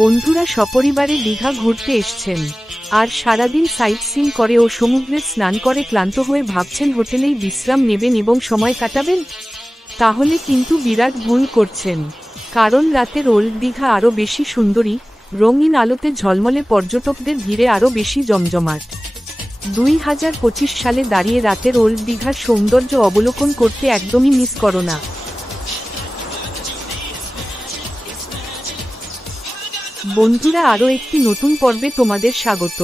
বন্ধুরা সপরিবারে দীঘা ঘুরতে এসেছেন আর সারাদিন সাইট সিন করে ও সমুদ্রে স্নান করে ক্লান্ত হয়ে ভাবছেন হোটেলেই বিশ্রাম নেবেন এবং সময় কাটাবেন, তাহলে কিন্তু বিরাট ভুল করছেন। কারণ রাতের ওল্ড দীঘা আরও বেশি সুন্দরী, রঙিন আলোতে ঝলমলে, পর্যটকদের ভিড়ে আরও বেশি জমজমাট। 2025 সালে দাঁড়িয়ে রাতের ওল্ড দীঘার সৌন্দর্য অবলোকন করতে একদমই মিস করো না। বন্ধুরা আরও একটি নতুন পর্বে তোমাদের স্বাগত।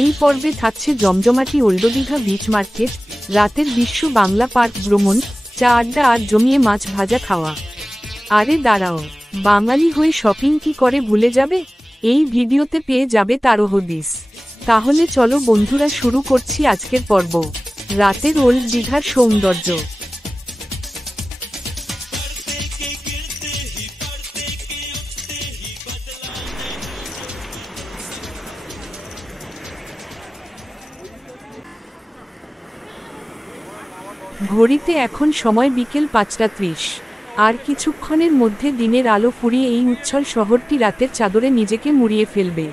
এই পর্বে থাকছে জমজমাটি ওল্ড দীঘা বিচ মার্কেট, রাতের বিশ্ব বাংলা পার্ক ভ্রমণ, চা আড্ডা আর জমিয়ে মাছ ভাজা খাওয়া। আরে দাঁড়াও, বাঙালি হয়ে শপিং কি করে ভুলে যাবে? এই ভিডিওতে পেয়ে যাবে তারও হদিস। তাহলে চলো বন্ধুরা শুরু করছি আজকের পর্ব, রাতের ওল্ড দীঘার সৌন্দর্য। ঘড়িতে এখন সময় বিকেল 5:30। আর কিছুক্ষণের মধ্যে দিনের আলো ফুরিয়ে এই উচ্ছল শহরটি রাতের চাদরে নিজেকে মুড়িয়ে ফেলবে।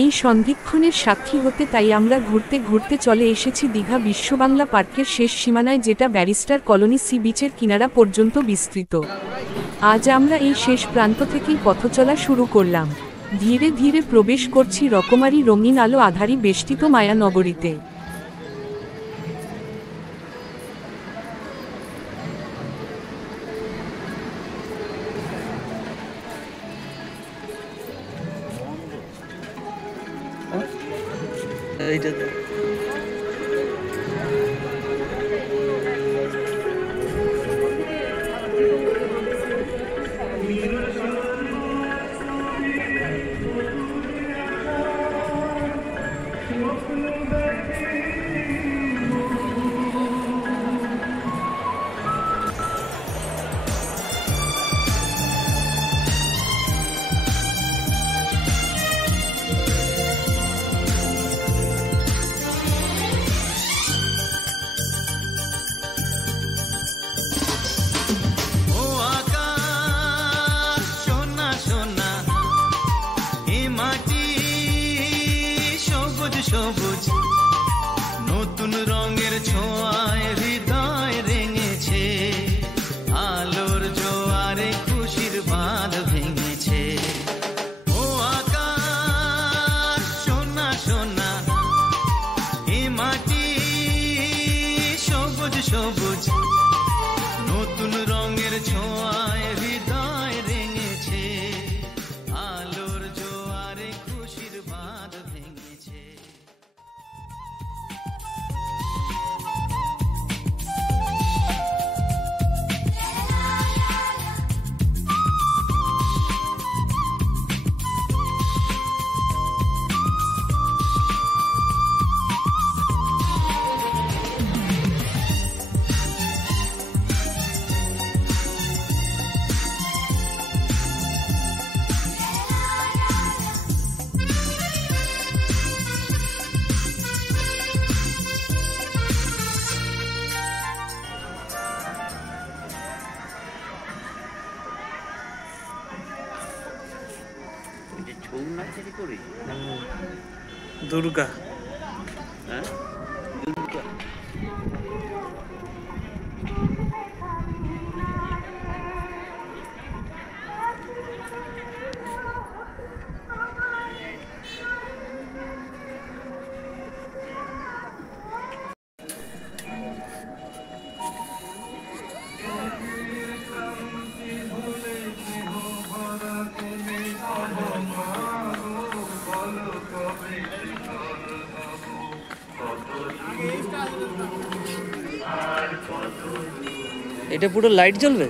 এই সন্ধিক্ষণের সাক্ষী হতে তাই আমরা ঘুরতে ঘুরতে চলে এসেছি দীঘা বিশ্ববাংলা পার্কের শেষ সীমানায়, যেটা ব্যারিস্টার কলোনি সি বিচের কিনারা পর্যন্ত বিস্তৃত। আজ আমরা এই শেষ প্রান্ত থেকেই পথচলা শুরু করলাম। ধীরে ধীরে প্রবেশ করছি রকমারি রঙিন আলো আধারী বেষ্টিত মায়া নগরীতে। সবুজ নতুন রঙের ছোঁয়ায় হৃদয় রেঙেছে, আলোর জোয়ারে খুশির বাঁধ ভেঙেছে। ও আকাশ সোনা সোনা, এ মাটি সবুজ সবুজ নতুন রঙের ছোঁয়ায় হৃদয় রেঙেছে, আলোর জোয়ারে খুশির বাঁধ ভেঙেছে। দুর্গা এটা পুরো লাইট জ্বলবে।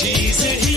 Jesus.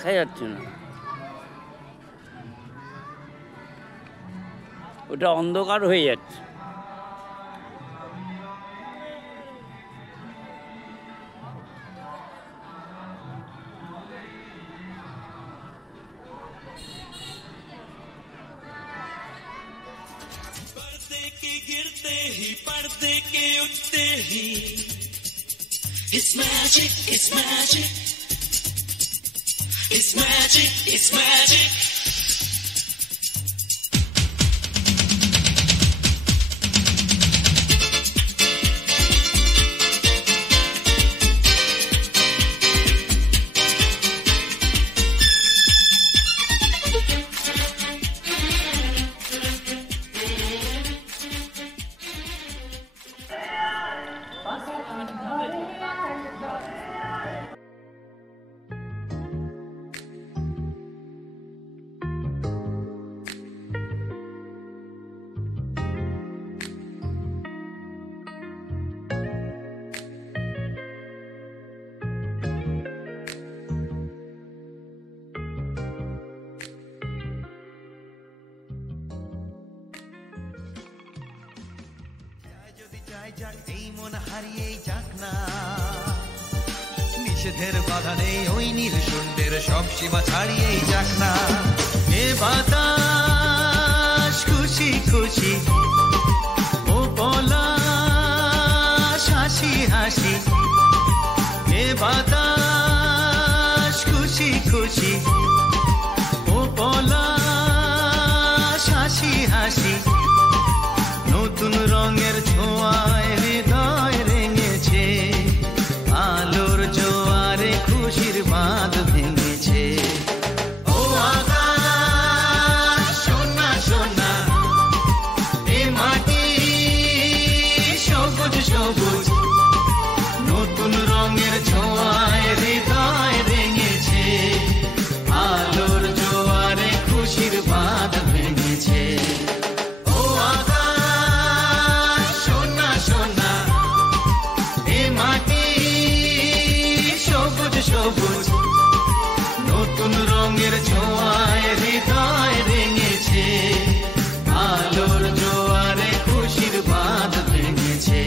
দেখা যাচ্ছে না, ওটা অন্ধকার হয়ে যাচ্ছে। पर्दे के गिरते ही पर्दे के उठते ही It's magic, it's magic, it's magic, it's magic. এই মন হারিয়েই যাক না, নিষেধের বাধা নেই ওই নীল শুন্ডের সব সীমা ছাড়িয়েই যাক না। এ বাতাস খুশি খুশি, ও পলাশ হাসি হাসি। এ বাতাস খুশি খুশি, ও পলাশ হাসি হাসি। নতুন রঙের ছোঁয়ায় হৃদয় রেঙেছে, আলোর জোয়ারে খুশির বাঁধ ভেঙেছে। ও আকাশ সোনা সোনা, এ মাটি সবুজ সবুজ। নতুন রঙের ছোঁয়ায় হৃদয় রেঙেছে, আলোর জোয়ারে খুশির বাঁধ ভেঙেছে। সবুজ নতুন রঙের ছোঁয়ায় হৃদয় রেঙেছে, আলোর জোয়ারে খুশির বাঁধ ভেঙেছে।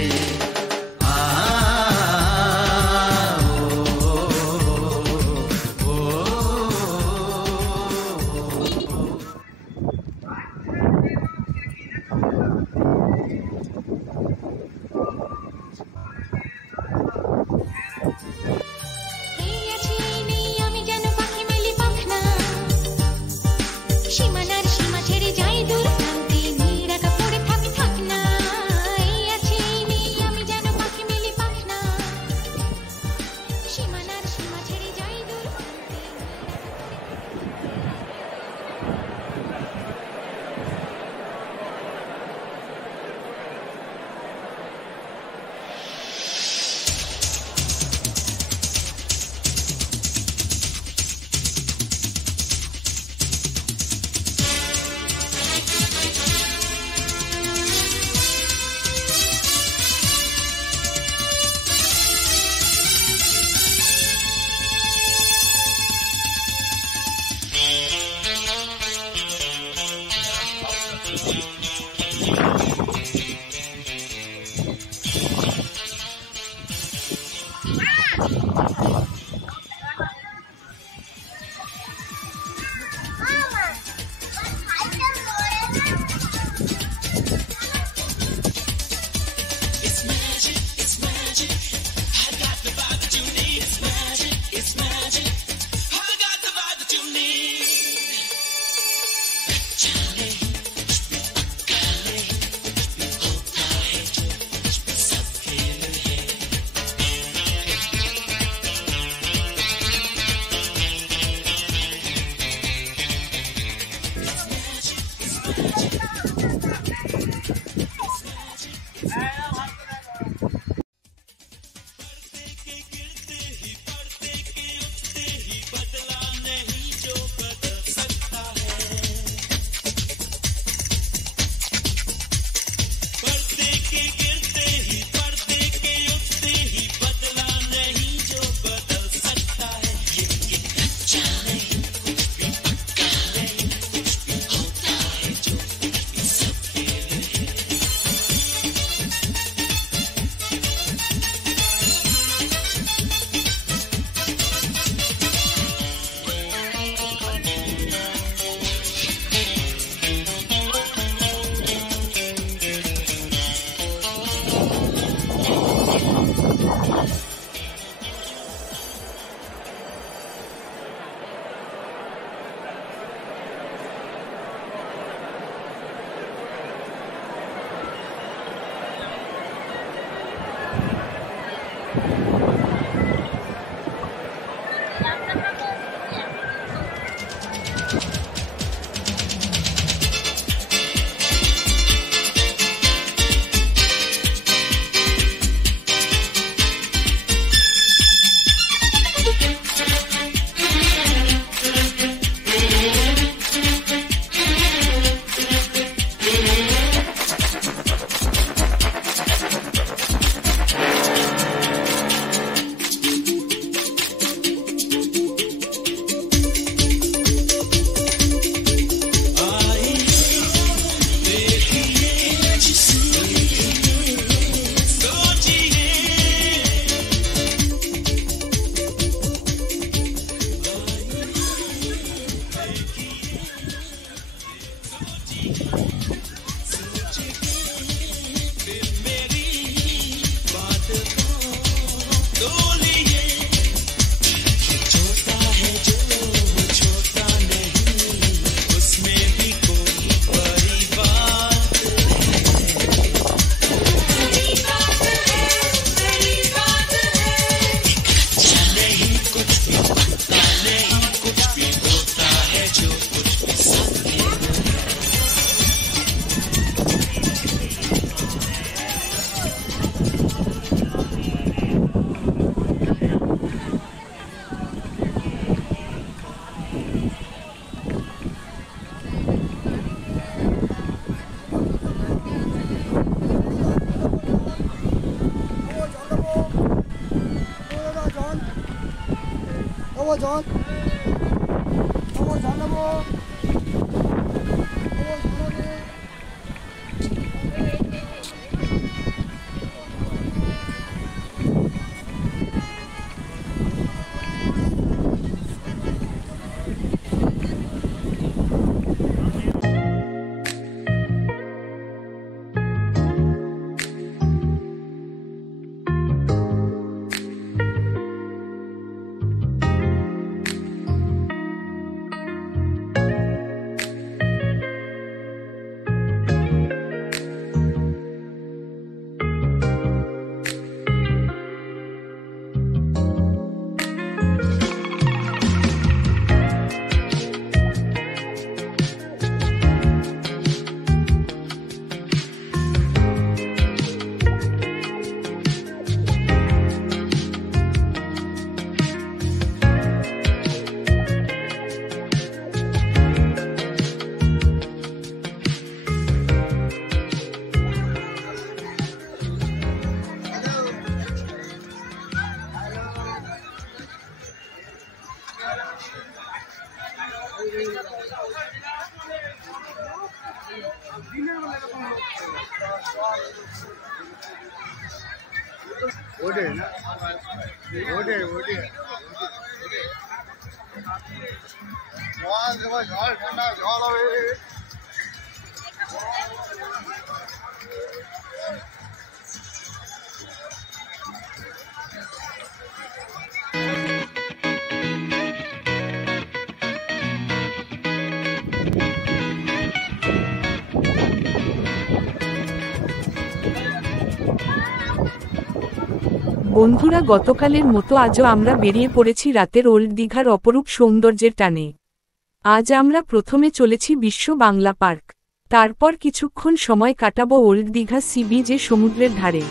Charlie. বন্ধুরা, গতকালের মতো আজও আমরা বেরিয়ে পড়েছি রাতের ওল্ড দীঘার অপরূপ সৌন্দর্যের টানে। আজ আমরা প্রথমে চলেছি বিশ্ব বাংলা পার্ক, তারপর কিছুক্ষণ সময় কাটাবো ওল্ড দীঘা সি বিচে সমুদ্রের ধারে।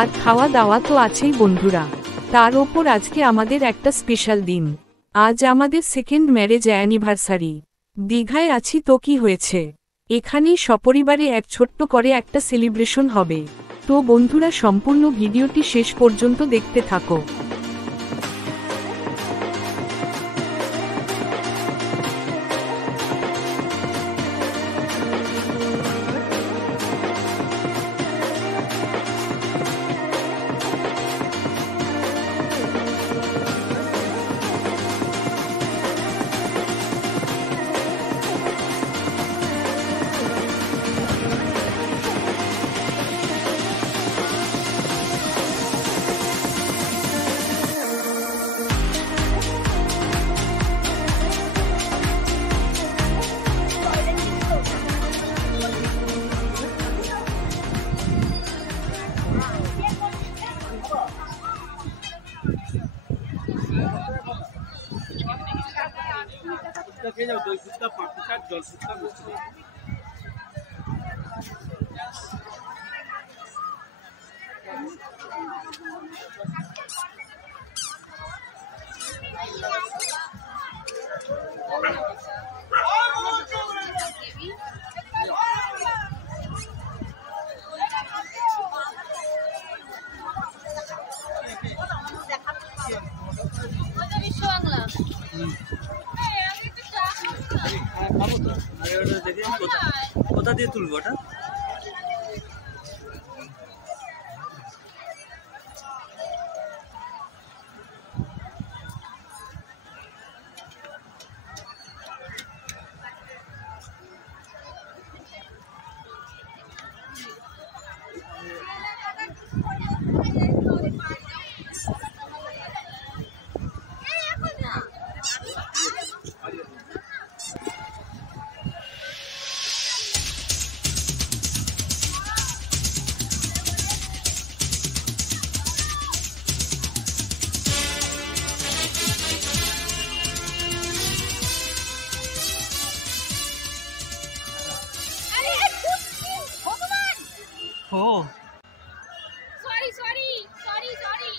আর খাওয়া দাওয়া তো আছেই বন্ধুরা, তার ওপর আজকে আমাদের একটা স্পেশাল দিন। আজ আমাদের সেকেন্ড ম্যারেজ অ্যানিভার্সারি। দীঘায় আছি তো কি হয়েছে, এখানেই সপরিবারে এক ছোট্ট করে একটা সেলিব্রেশন হবে। তো বন্ধুরা, সম্পূর্ণ ভিডিওটি শেষ পর্যন্ত দেখতে থাকো। খাবো তো আগে ওটা দেখে কোথা দিয়ে তুলবো ওটা? ও সরি সরি সরি সরি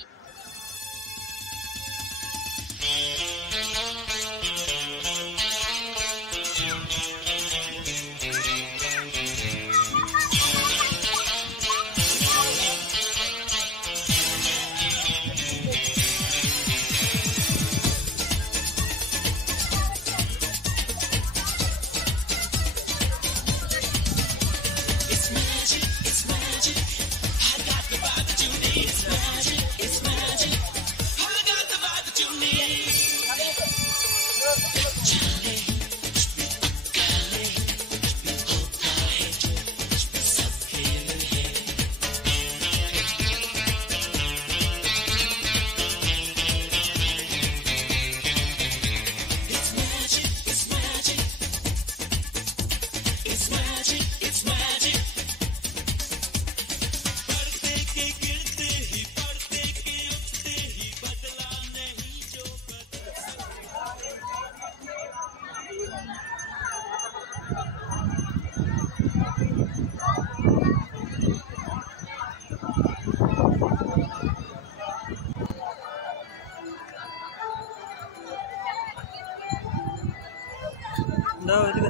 দাও এদিকে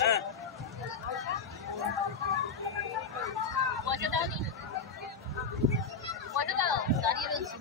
হ্যাঁ পয়সা দাওনি পয়সা দাও দাঁড়িয়ে রয়েছি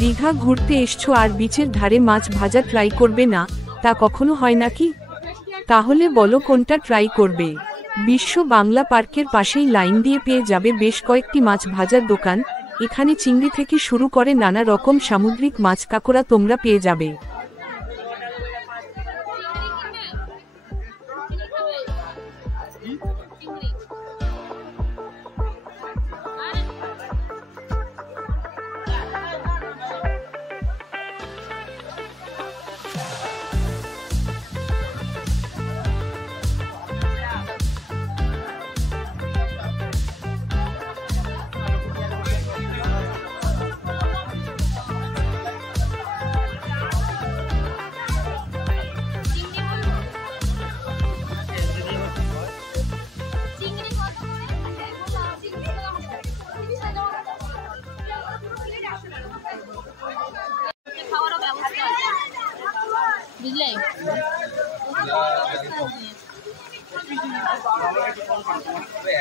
দীঘা ঘুরতে এসছো আর বিচের ধারে মাছ ভাজা ট্রাই করবে না, তা কখনো হয় নাকি? তাহলে বলো কোনটা ট্রাই করবে। বিশ্ব বাংলা পার্কের পাশেই লাইন দিয়ে পেয়ে যাবে বেশ কয়েকটি মাছ ভাজার দোকান। এখানে চিংড়ি থেকে শুরু করে নানা রকম সামুদ্রিক মাছ কাঁকড়া তোমরা পেয়ে যাবে। বুঝলে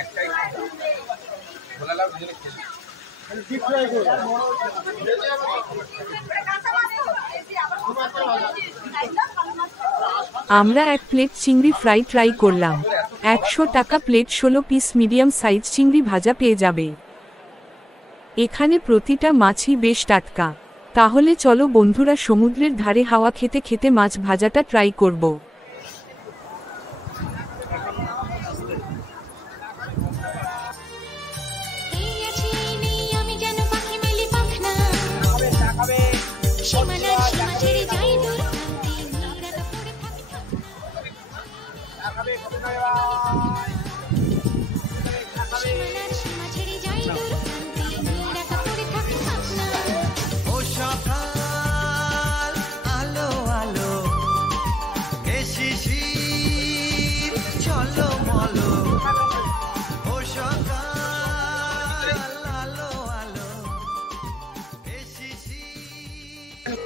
একটাই আমরা এক প্লেট চিংড়ি ফ্রাই ট্রাই করলাম। 100 টাকা প্লেট, 16 পিস মিডিয়াম সাইজ চিংড়ি ভাজা পেয়ে যাবে। এখানে প্রতিটা মাছই বেশ টাটকা। তাহলে চলো বন্ধুরা, সমুদ্রের ধারে হাওয়া খেতে খেতে মাছ ভাজাটা ট্রাই করব। ও সকাল আলো আলো এ শিশির চলো মলো ও সকাল আলো আলো এ শিশির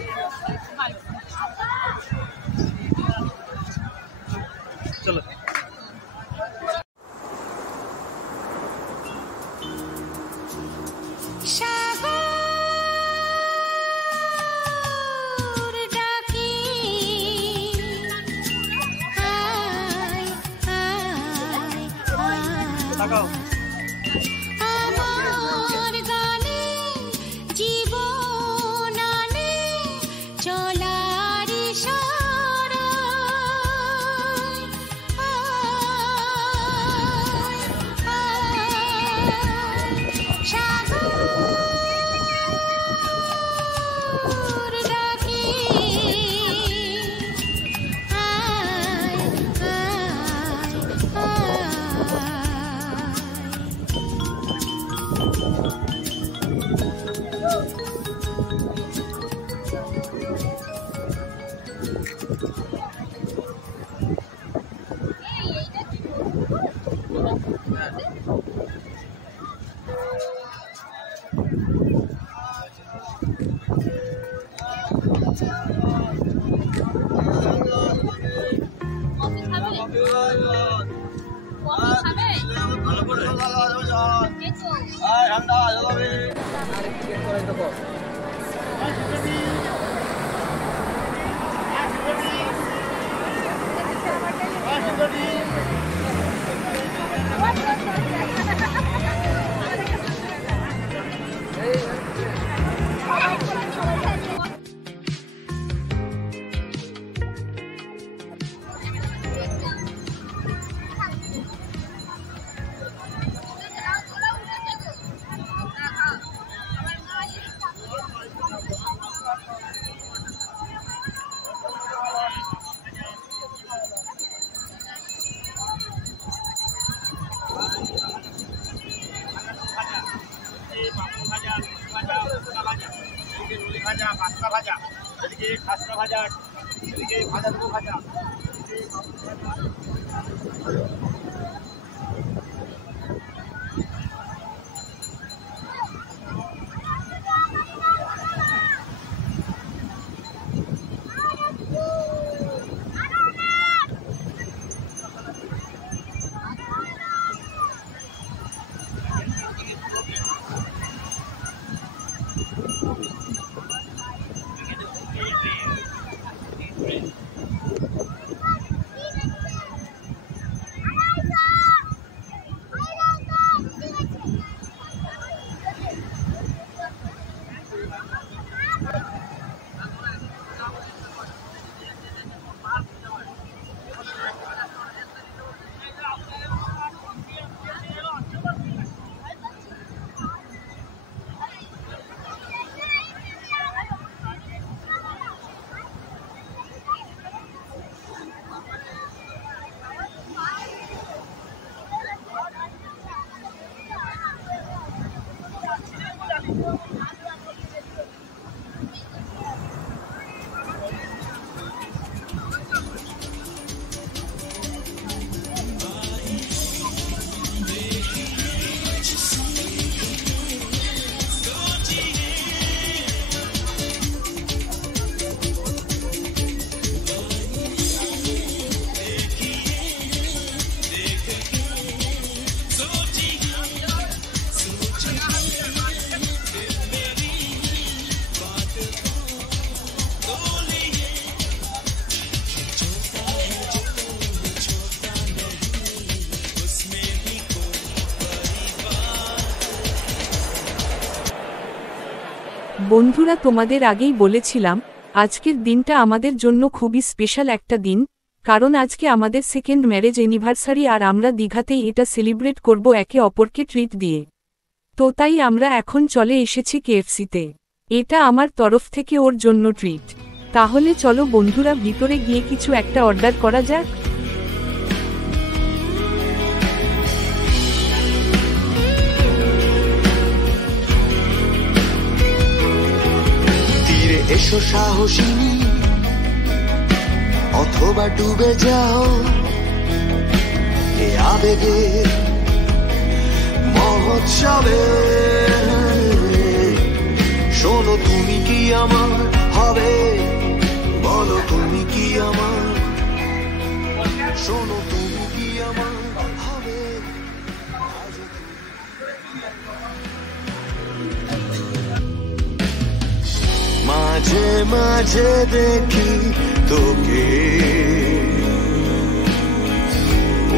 চলো তাকাও। আমার গানে জীবনানে চলার ইশারায় সাগর ডাকে ভাজা, পাস্তা ভাজা, এদিকে খাস্তা ভাজা, এদিকে ভাজা দেবো ভাজা। বন্ধুরা, তোমাদের আগেই বলেছিলাম আজকের দিনটা আমাদের জন্য খুবই স্পেশাল একটা দিন, কারণ আজকে আমাদের সেকেন্ড ম্যারেজ অ্যানিভার্সারি আর আমরা দীঘাতেই এটা সেলিব্রেট করব একে অপরকে ট্রিট দিয়ে। তো তাই আমরা এখন চলে এসেছি কেএফসিতে। এটা আমার তরফ থেকে ওর জন্য ট্রিট। তাহলে চলো বন্ধুরা, ভিতরে গিয়ে কিছু একটা অর্ডার করা যাক। তীরে এসো সাহসিনী, অথবা ডুবে যাও এ আবেগে মহোৎসবে। শোনো তুমি কি আমার হবে, বলো তুমি কি আমার, শোনো তুমি কি আমার হবে। মাঝে মাঝে দেখি তোকে,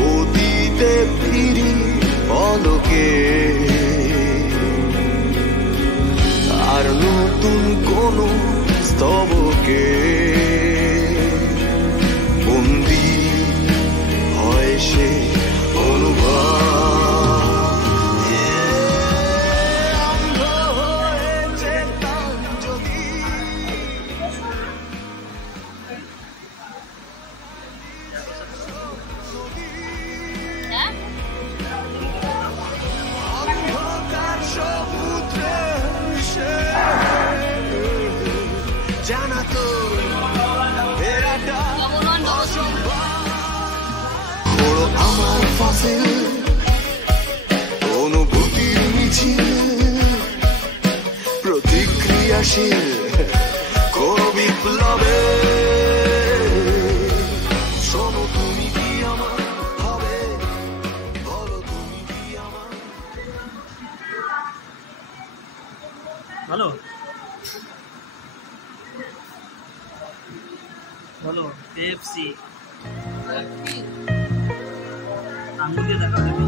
অতীতে ফিরি পলকে, আর নতুন কোন স্তবকে বন্দি হয় সে অনুভব। হ্যাঁ জানা তো বড় আমার ফাসিল অনুভূতির মিছিল, প্রতিক্রিয়াশীল কোন বিপ্লবে। শোনো তুমি কি আমার হবে, বলো তুমি কি আমার। ভালো বলো কেএফসি আঙুল দিয়ে দেখা দেবে।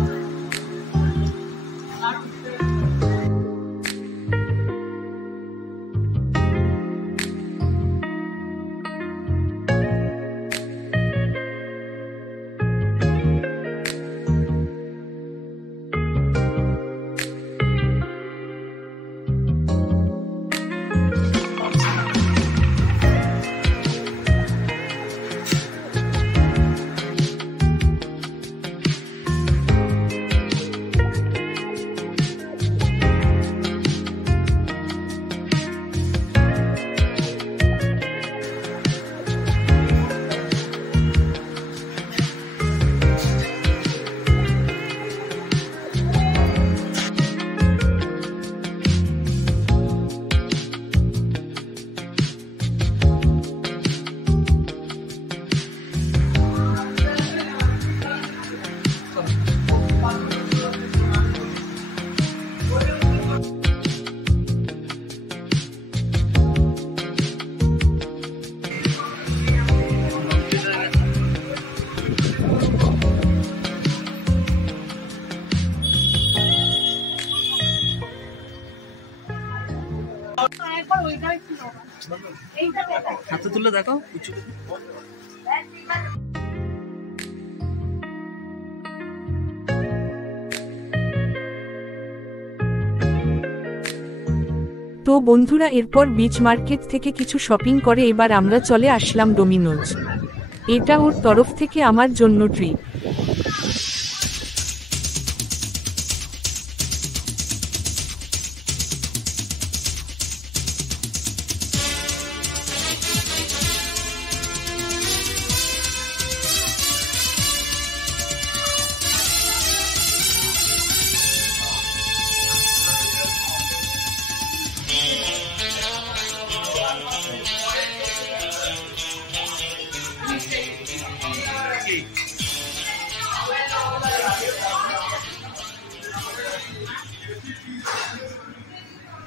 হাতে তুলে দেখাও উঁচু করে। তো বন্ধুরা, এরপর বিচ মার্কেট থেকে কিছু শপিং করে এবার আমরা চলে আসলাম ডোমিনোজ। এটা ওর তরফ থেকে আমার জন্য ট্রিট।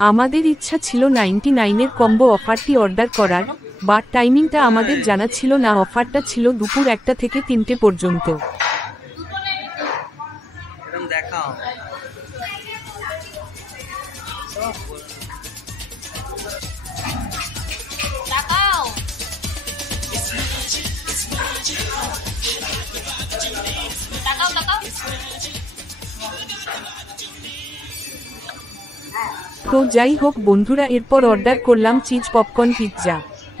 আমাদের ইচ্ছা ছিল 99-এর কম্বো অফারটি অর্ডার করার, বাট টাইমিংটা আমাদের জানা ছিল না। অফারটা ছিল দুপুর 1টা থেকে 3টে পর্যন্ত। এরকম দেখাও তো যাই হোক বন্ধুরা, এরপর অর্ডার করলাম চিজ পপকর্ন পিৎজা।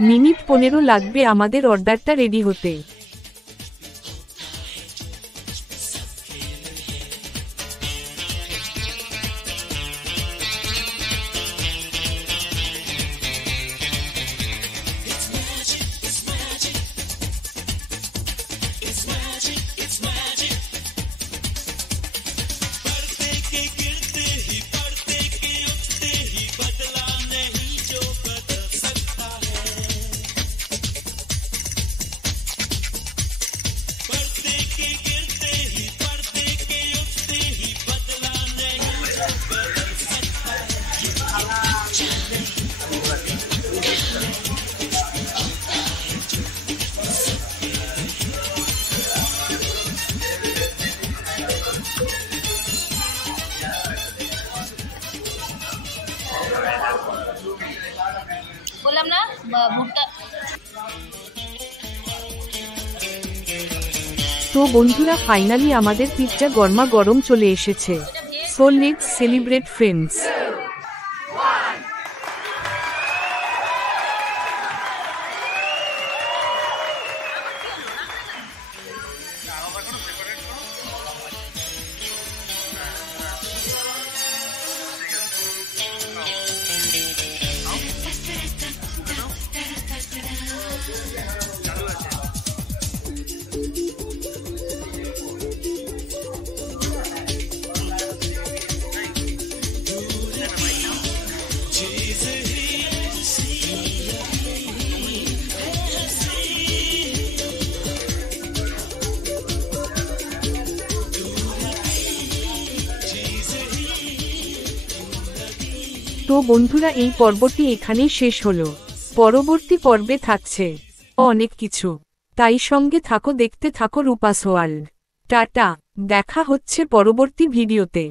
মিনিট 15 লাগবে আমাদের অর্ডারটা রেডি হতে। বললাম না ভুট্টা। তো বন্ধুরা, ফাইনালি আমাদের পিৎজা গরমা গরম চলে এসেছে। So let's celebrate friends. তো বন্ধুরা, এই পর্বটি এখানেই শেষ হলো। পরবর্তী পর্বে থাকছে অনেক কিছু, তাই সঙ্গে থাকো, দেখতে থাকো রূপাস ওয়ার্ল্ড। টাটা, দেখা হচ্ছে পরবর্তী ভিডিওতে।